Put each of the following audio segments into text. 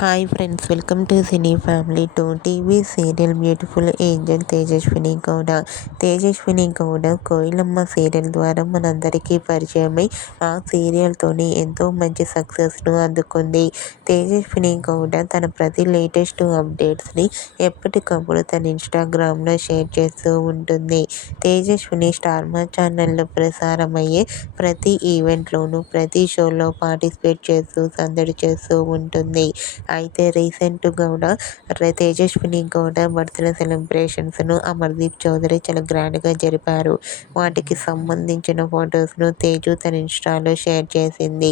Hi friends, welcome to cine family 2 TV serial beautiful angel Tejaswini Gowda Koyilamma serial ద్వారా మనందరికీ పరిచయమై ఆ సీరియల్తోని ఎంతో మంచి సక్సెస్ను అందుకుంది. తేజస్విని గౌడ తన ప్రతి లేటెస్ట్ అప్డేట్స్ని ఎప్పటికప్పుడు తన ఇన్స్టాగ్రామ్లో షేర్ చేస్తూ ఉంటుంది. తేజస్విని స్టార్ మా ఛానల్లో ప్రసారమయ్యే ప్రతి ఈవెంట్లోనూ ప్రతి షోలో పార్టిసిపేట్ చేస్తూ సందడి చేస్తూ ఉంటుంది. అయితే రీసెంట్గా కూడా తేజస్విని గౌడ బర్త్డే సెలబ్రేషన్స్ను అమర్దీప్ చౌదరి చాలా గ్రాండ్గా జరిపారు. వాటికి సంబంధించిన ఫొటోస్ను తేజు తన ఇన్స్టాలో షేర్ చేసింది.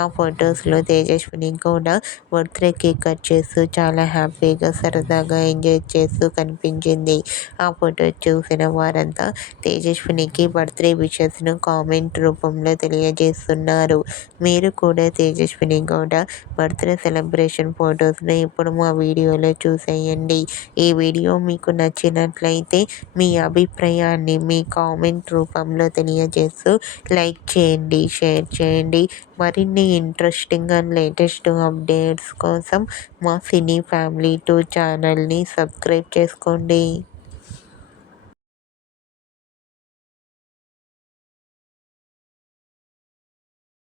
ఆ ఫొటోస్లో Tejaswini Gowda birthday cake cut చేస్తూ చాలా హ్యాపీగా సరదాగా ఎంజాయ్ చేస్తూ కనిపించింది. ఆ ఫొటో చూసిన వారంతా తేజస్వినికి బర్త్డే విషెస్ను కామెంట్ రూపంలో తెలియజేస్తున్నారు. మీరు కూడా తేజస్విని గౌడ బర్త్డే సెలబ్రేషన్ ఫొటోస్ను ఇప్పుడు మా వీడియోలో చూసేయండి. ఈ వీడియో మీకు నచ్చినట్లయితే మీ అభిప్రాయాన్ని మీ కామెంట్ రూపంలో తెలియజేస్తూ లైక్ చేయండి, షేర్ చేయండి. మరిన్ని ఇంట్రెస్టింగ్ అండ్ లేటెస్ట్ అప్డేట్స్ కోసం మా సినీ ఫ్యామిలీ 2 ఛానల్ని సబ్స్క్రైబ్ చేసుకోండి.